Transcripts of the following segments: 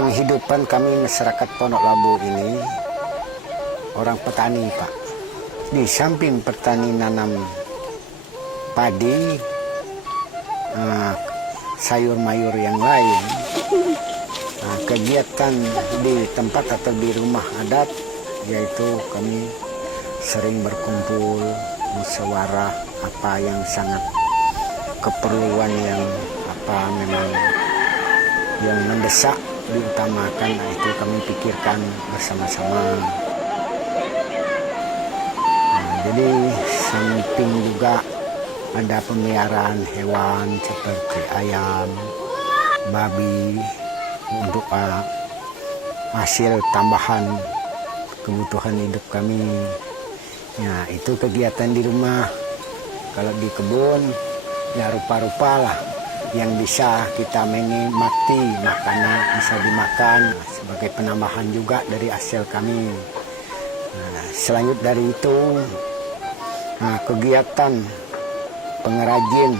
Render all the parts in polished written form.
penghidupan kami masyarakat Pondok Labu ini orang petani, Pak. Di samping petani nanam padi, sayur mayur yang lain, kegiatan di tempat atau di rumah adat, yaitu kami sering berkumpul, musyawarah apa yang sangat keperluan yang memang yang mendesak diutamakan, itu kami pikirkan bersama-sama. Jadi samping juga ada pemeliharaan hewan seperti ayam, babi untuk hasil tambahan kebutuhan hidup kami. Ya, itu kegiatan di rumah. Kalau di kebun, ya rupa-rupa lah yang bisa kita menikmati, makanan bisa dimakan sebagai penambahan juga dari hasil kami. Selanjut dari itu, kegiatan pengrajin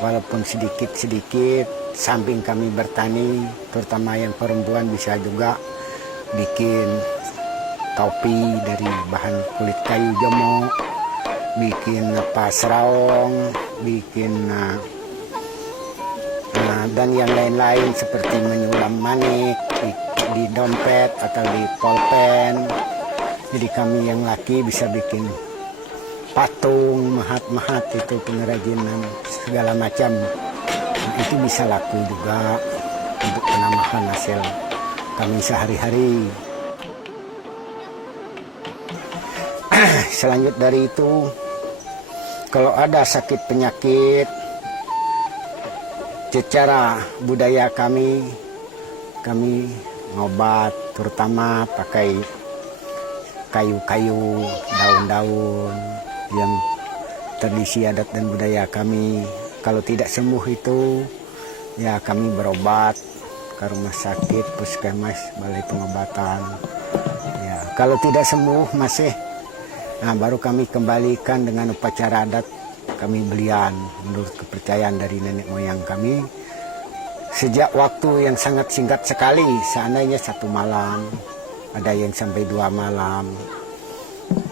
walaupun sedikit-sedikit, samping kami bertani, terutama yang perempuan bisa juga bikin topi dari bahan kulit kayu gemuk, bikin serong, bikin dan yang lain-lain seperti menyulam manik di dompet atau di pulpen. Jadi kami yang laki bisa bikin patung, mahat-mahat, itu pengrajinan segala macam. Itu bisa laku juga untuk penambahan hasil kami sehari-hari. Selanjut dari itu, kalau ada sakit penyakit, secara budaya kami ngobat, terutama pakai kayu-kayu, daun-daun yang tradisi adat dan budaya kami. Kalau tidak sembuh itu, ya kami berobat ke rumah sakit, puskesmas, balai pengobatan. Ya, kalau tidak sembuh masih, baru kami kembalikan dengan upacara adat kami belian menurut kepercayaan dari nenek moyang kami. Sejak waktu yang sangat singkat sekali, seandainya 1 malam, ada yang sampai 2 malam,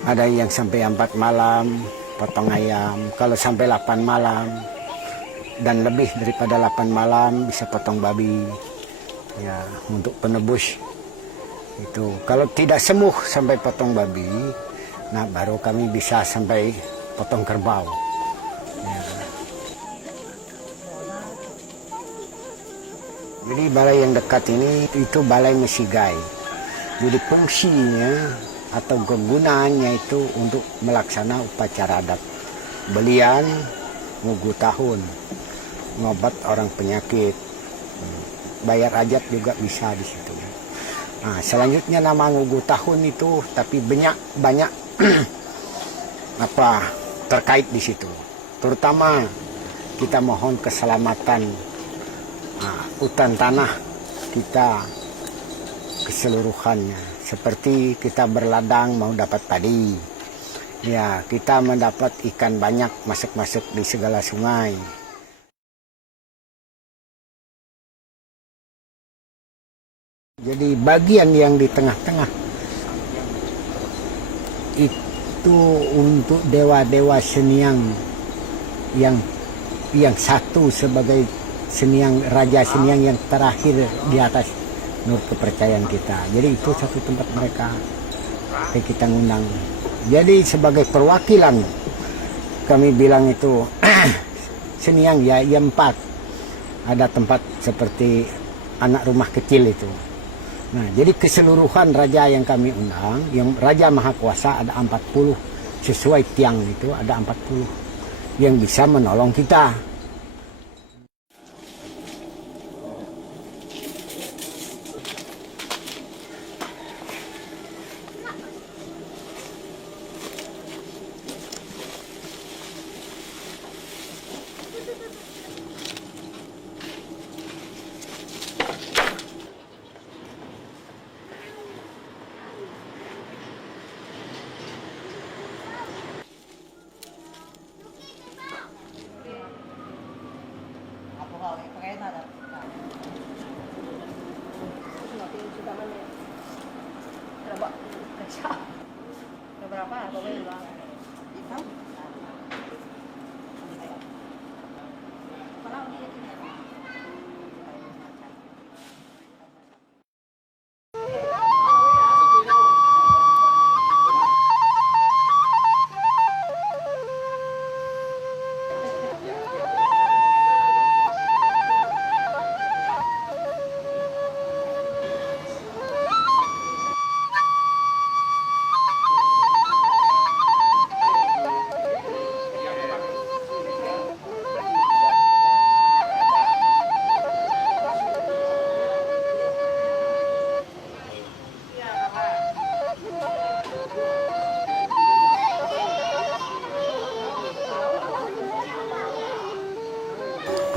ada yang sampai 4 malam potong ayam. Kalau sampai 8 malam dan lebih daripada 8 malam bisa potong babi, ya, untuk penebus itu. Kalau tidak sembuh sampai potong babi, baru kami bisa sampai potong kerbau. Ya. Jadi balai yang dekat ini itu balai Mesigai. Jadi fungsinya atau kegunaannya itu untuk melaksana upacara adat, belian, ngugu tahun, ngobat orang penyakit, bayar hajat juga bisa di situ. Selanjutnya nama ngugu tahun itu, tapi banyak terkait di situ. Terutama kita mohon keselamatan hutan tanah kita keseluruhannya. Seperti kita berladang mau dapat padi, ya kita mendapat ikan banyak masuk-masuk di segala sungai. Jadi bagian yang di tengah-tengah itu untuk dewa-dewa Seniang yang satu sebagai Raja Seniang yang terakhir di atas menurut kepercayaan kita. Jadi itu satu tempat mereka kita ngundang. Jadi sebagai perwakilan kami bilang itu Seniang ya 4. Ada tempat seperti anak rumah kecil itu. Jadi keseluruhan raja yang kami undang, yang Raja Maha Kuasa ada 40, sesuai tiang itu ada 40 yang bisa menolong kita.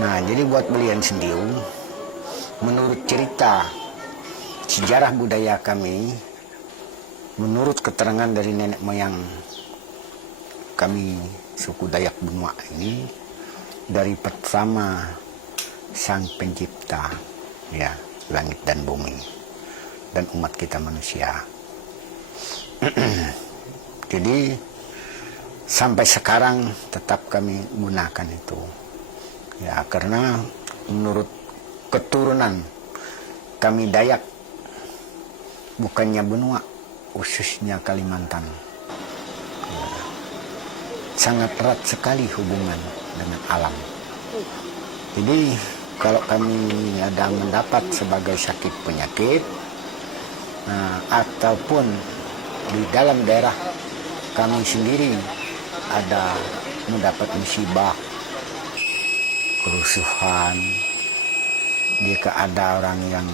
Nah, jadi buat Belian Sendiu, menurut cerita sejarah budaya kami, menurut keterangan dari nenek moyang kami suku Dayak Benua ini, dari pertama Sang Pencipta, ya, langit dan bumi, dan umat kita manusia. Jadi sampai sekarang tetap kami gunakan itu, ya, karena menurut keturunan kami Dayak, bukannya benua, khususnya Kalimantan, ya, sangat erat sekali hubungan dengan alam. Jadi kalau kami ada mendapat sebagai sakit penyakit, ataupun di dalam daerah kami sendiri ada mendapat musibah, kerusuhan, jika ada orang yang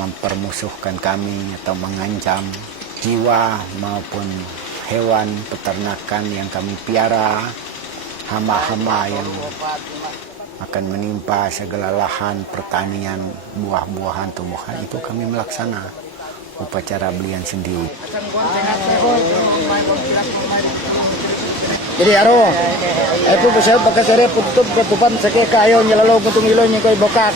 mempermusuhkan kami atau mengancam jiwa maupun hewan peternakan yang kami piara, hama-hama yang akan menimpa segala lahan pertanian, buah-buahan, tumbuhan, itu kami melaksana upacara Belian Sendiu. Jadi aro, aku bisa pakai sere putup ketupan seke kayo nyelalo putung ilo nyekoy bokang.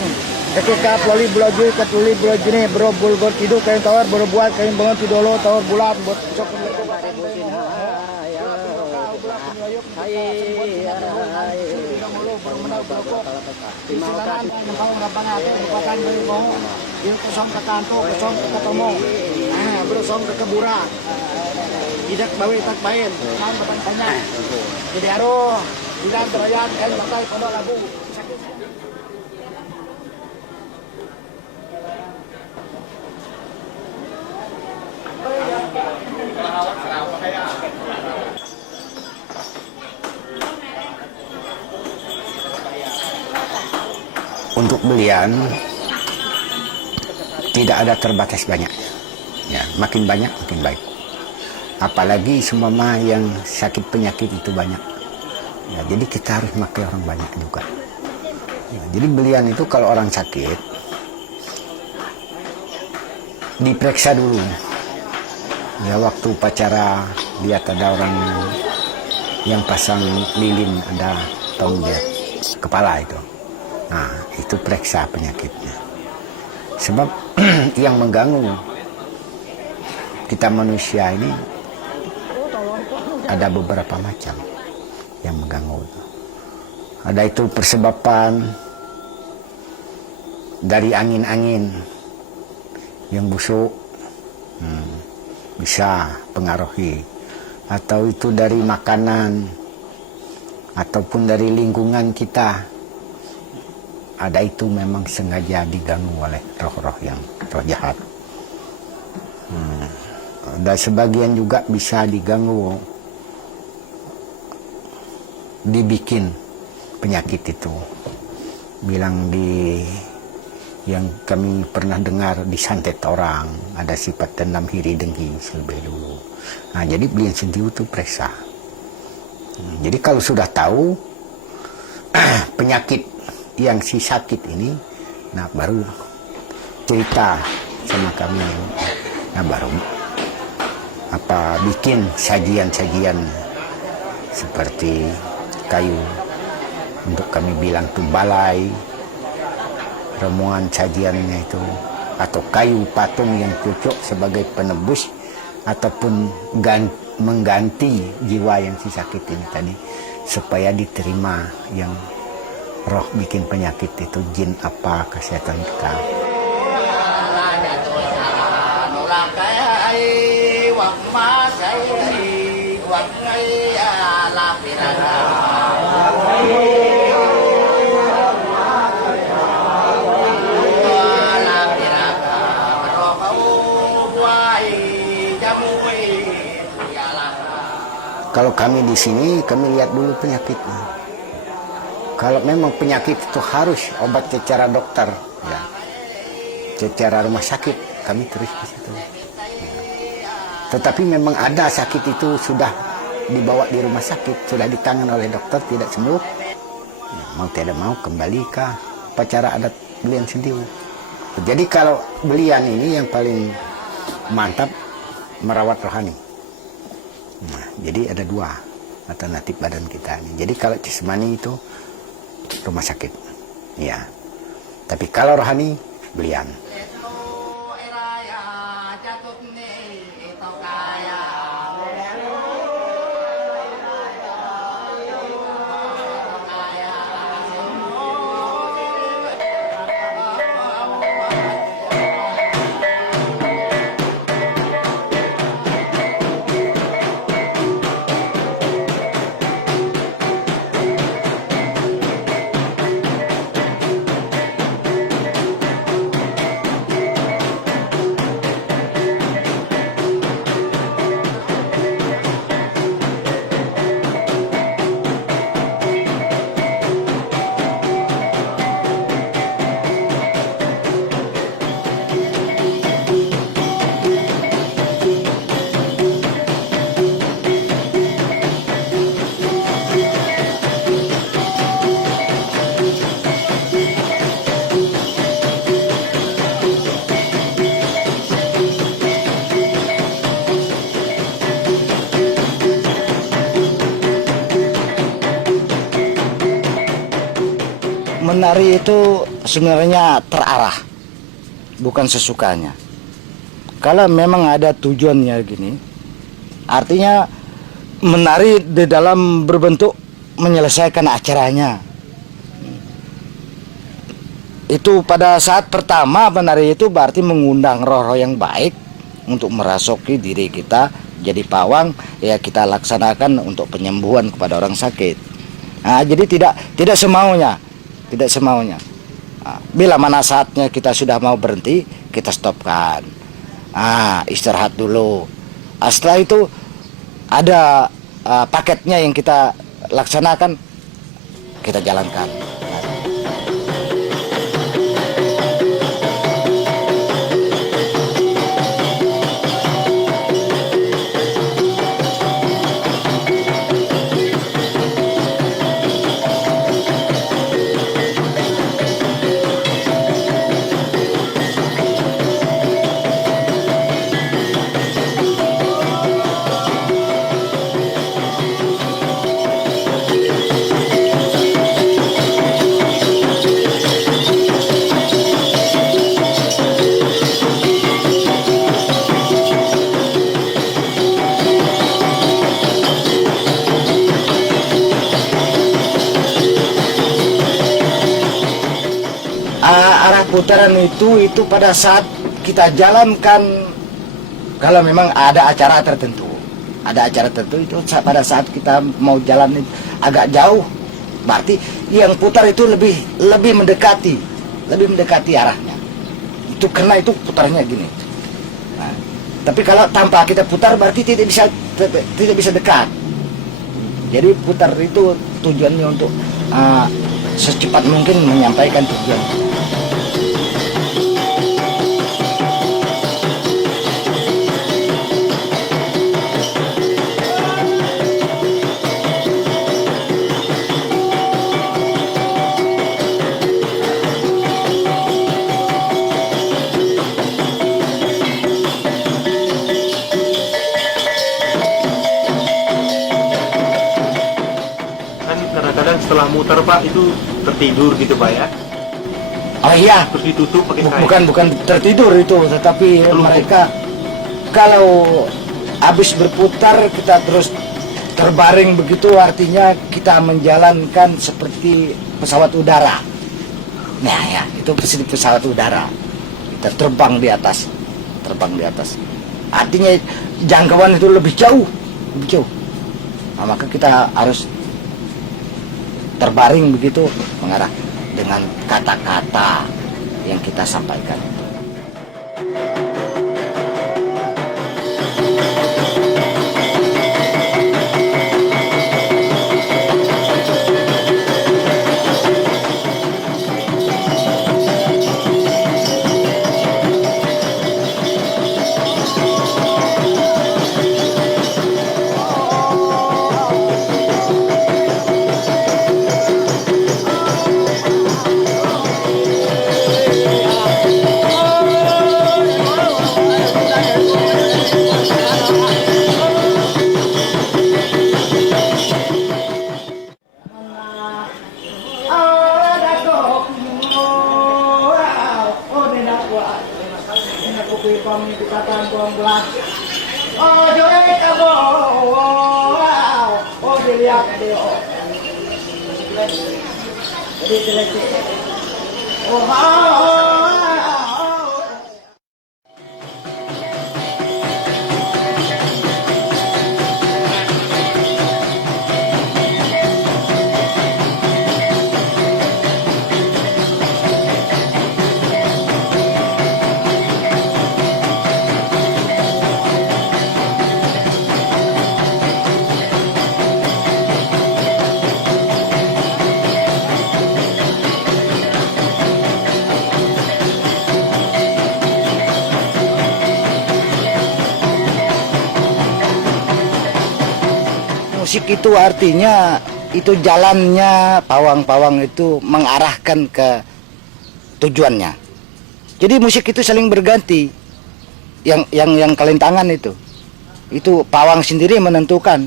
Seke ka ploli bulaju ka ploli bulaju ni bro bul bor tidu kayo tawar bro buat kayo bangun tidolo tawar bulat buat sok tidak bawa tak bain, kan batang tanya. Jadi aro, tidak terayan, makai pondok labu. Untuk Belian tidak ada terbatas banyak, ya, makin banyak makin baik. Apalagi semua yang sakit penyakit itu banyak, ya, jadi kita harus pakai orang banyak juga, ya, jadi Belian itu kalau orang sakit diperiksa dulu, ya, waktu upacara lihat ada orang yang pasang lilin, ada tonggak kepala itu, nah itu periksa penyakitnya, sebab yang mengganggu kita manusia ini ada beberapa macam yang mengganggu. Ada itu persebaban dari angin-angin yang busuk, bisa pengaruhi, atau itu dari makanan, ataupun dari lingkungan kita. Ada itu memang sengaja diganggu oleh roh-roh yang roh jahat. Dan sebagian juga bisa diganggu, dibikin penyakit itu. Bilang di yang kami pernah dengar disantet orang, ada sifat dendam iri dengki lebih dulu. Nah, jadi Belian Sendiu itu periksa. Jadi kalau sudah tahu penyakit yang si sakit ini, nah baru cerita sama kami, nah baru bikin sajian-sajian seperti kayu, untuk kami bilang tuh balai, ramuan sajiannya itu, atau kayu patung yang cocok sebagai penebus ataupun mengganti jiwa yang si sakit ini tadi, supaya diterima yang roh bikin penyakit itu, jin apa kesehatan kita. Kalau kami di sini, kami lihat dulu penyakitnya. Kalau memang penyakit itu harus obat secara dokter, ya, secara rumah sakit, kami terus ke situ. Ya. Tetapi memang ada sakit itu sudah dibawa di rumah sakit, sudah ditangani oleh dokter, tidak sembuh, Ya, mau tidak mau kembali ke upacara adat belian sendiri. Jadi kalau belian ini yang paling mantap merawat rohani. Nah, jadi ada dua alternatif badan kita ini. Jadi kalau jasmani itu rumah sakit, ya. Tapi kalau rohani belian. Menari itu sebenarnya terarah, bukan sesukanya. Kalau memang ada tujuannya gini, artinya menari di dalam berbentuk menyelesaikan acaranya. Itu pada saat pertama menari itu berarti mengundang roh-roh yang baik untuk merasuki diri kita jadi pawang, ya kita laksanakan untuk penyembuhan kepada orang sakit. Nah, jadi tidak semaunya. Tidak semaunya. Bila mana saatnya kita sudah mau berhenti, kita stopkan. Istirahat dulu. Setelah itu ada paketnya yang kita laksanakan, kita jalankan. Arah putaran itu pada saat kita jalankan, kalau memang ada acara tertentu itu pada saat kita mau jalan agak jauh, berarti yang putar itu lebih mendekati arahnya. Itu karena itu putarnya gini. Nah, tapi kalau tanpa kita putar berarti tidak bisa dekat. Jadi putar itu tujuannya untuk secepat mungkin menyampaikan tujuan. Kadang-kadang setelah muter Pak itu tertidur gitu Pak ya. Oh iya, Terus ditutup pakai kain. bukan tertidur itu, tetapi mereka kalau habis berputar kita terus terbaring begitu, artinya kita menjalankan seperti pesawat udara. Nah ya, itu seperti pesawat udara. Kita terbang di atas. Artinya jangkauan itu lebih jauh. Nah, maka kita harus terbaring begitu mengarah dengan kata-kata yang kita sampaikan. Musik itu artinya itu jalannya pawang-pawang itu mengarahkan ke tujuannya. Jadi musik itu saling berganti. Yang kelintangan itu pawang sendiri menentukan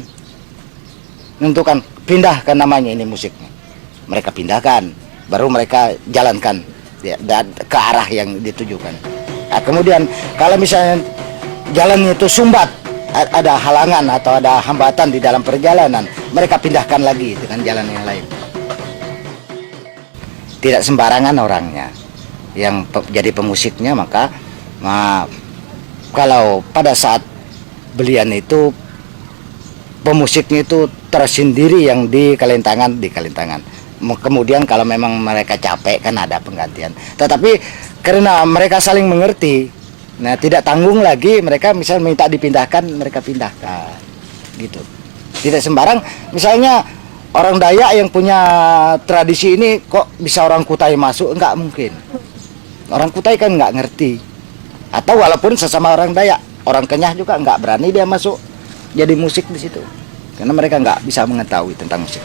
pindahkan namanya ini musiknya. Mereka pindahkan, baru mereka jalankan ke arah yang ditujukan. Nah, kemudian kalau misalnya jalannya itu sumbat, ada halangan atau ada hambatan di dalam perjalanan, mereka pindahkan lagi dengan jalan yang lain. Tidak sembarangan orangnya yang jadi pemusiknya, maka kalau pada saat belian itu pemusiknya itu tersendiri yang di kalintangan. Kemudian kalau memang mereka capek kan ada penggantian. Tetapi karena mereka saling mengerti, nah tidak tanggung lagi, mereka misal minta dipindahkan, mereka pindahkan gitu. Tidak sembarang misalnya orang Dayak yang punya tradisi ini kok bisa orang Kutai masuk, enggak mungkin. Orang Kutai kan enggak ngerti. Atau walaupun sesama orang Dayak, orang Kenyah juga enggak berani dia masuk jadi musik di situ. Karena mereka enggak bisa mengetahui tentang musik.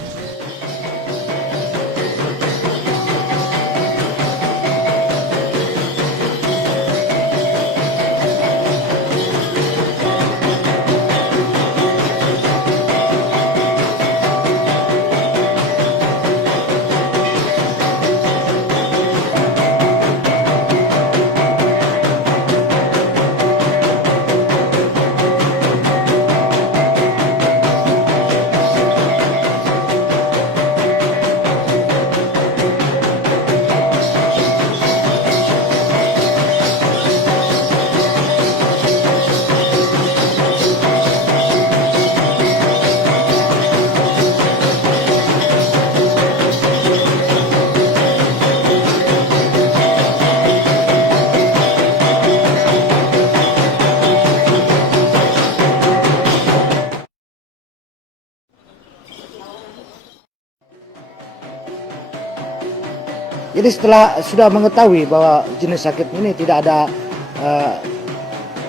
Jadi setelah sudah mengetahui bahwa jenis sakit ini tidak ada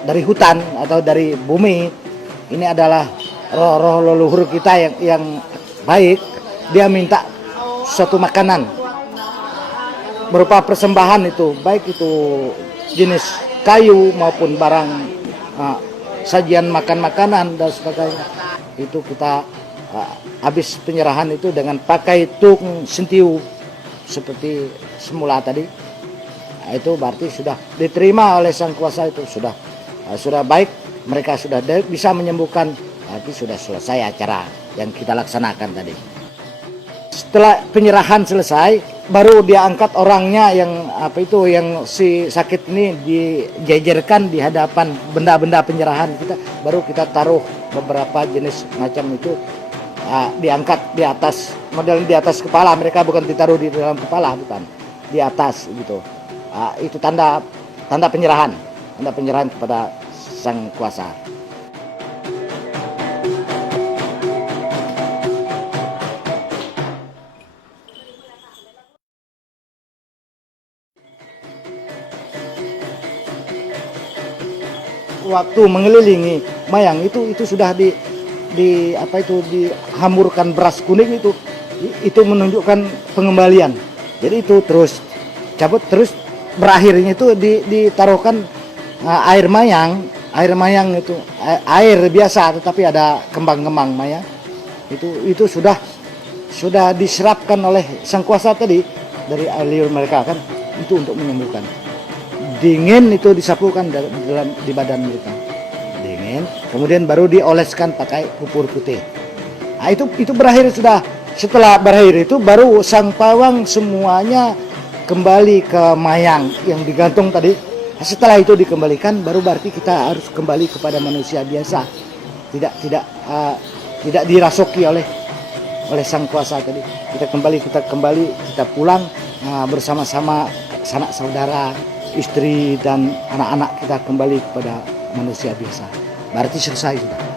dari hutan atau dari bumi, ini adalah roh-roh leluhur kita yang baik, dia minta suatu makanan berupa persembahan itu, baik itu jenis kayu maupun barang sajian makan-makanan dan sebagainya. Itu kita habis penyerahan itu dengan pakai tung sentiu seperti semula tadi. Nah, itu berarti sudah diterima oleh sang kuasa, itu sudah baik, mereka sudah bisa menyembuhkan, berarti sudah selesai acara yang kita laksanakan tadi. Setelah penyerahan selesai, baru dia angkat orangnya yang yang si sakit ini dijejerkan di hadapan benda-benda penyerahan kita, baru kita taruh beberapa jenis macam itu. Diangkat di atas, model di atas kepala, mereka bukan ditaruh di dalam kepala, bukan, di atas gitu. Itu tanda penyerahan kepada sang kuasa. Waktu mengelilingi mayang itu sudah dihamurkan beras kuning, itu menunjukkan pengembalian. Jadi itu terus cabut, terus berakhirnya itu ditaruhkan air mayang itu air biasa tetapi ada kembang-kembang mayang. Itu sudah diserapkan oleh sang kuasa tadi dari air liur mereka kan, itu untuk menyembuhkan. Dingin itu disapukan di badan mereka. Dingin, kemudian baru dioleskan pakai pupur putih. Nah, itu berakhir sudah. Setelah berakhir itu baru sang pawang semuanya kembali ke mayang yang digantung tadi. Nah, setelah itu dikembalikan baru berarti kita harus kembali kepada manusia biasa. Tidak dirasuki oleh sang kuasa tadi. Kita kembali kita pulang bersama-sama sanak saudara, istri dan anak-anak kita kembali kepada manusia biasa. Berarti selesai sudah.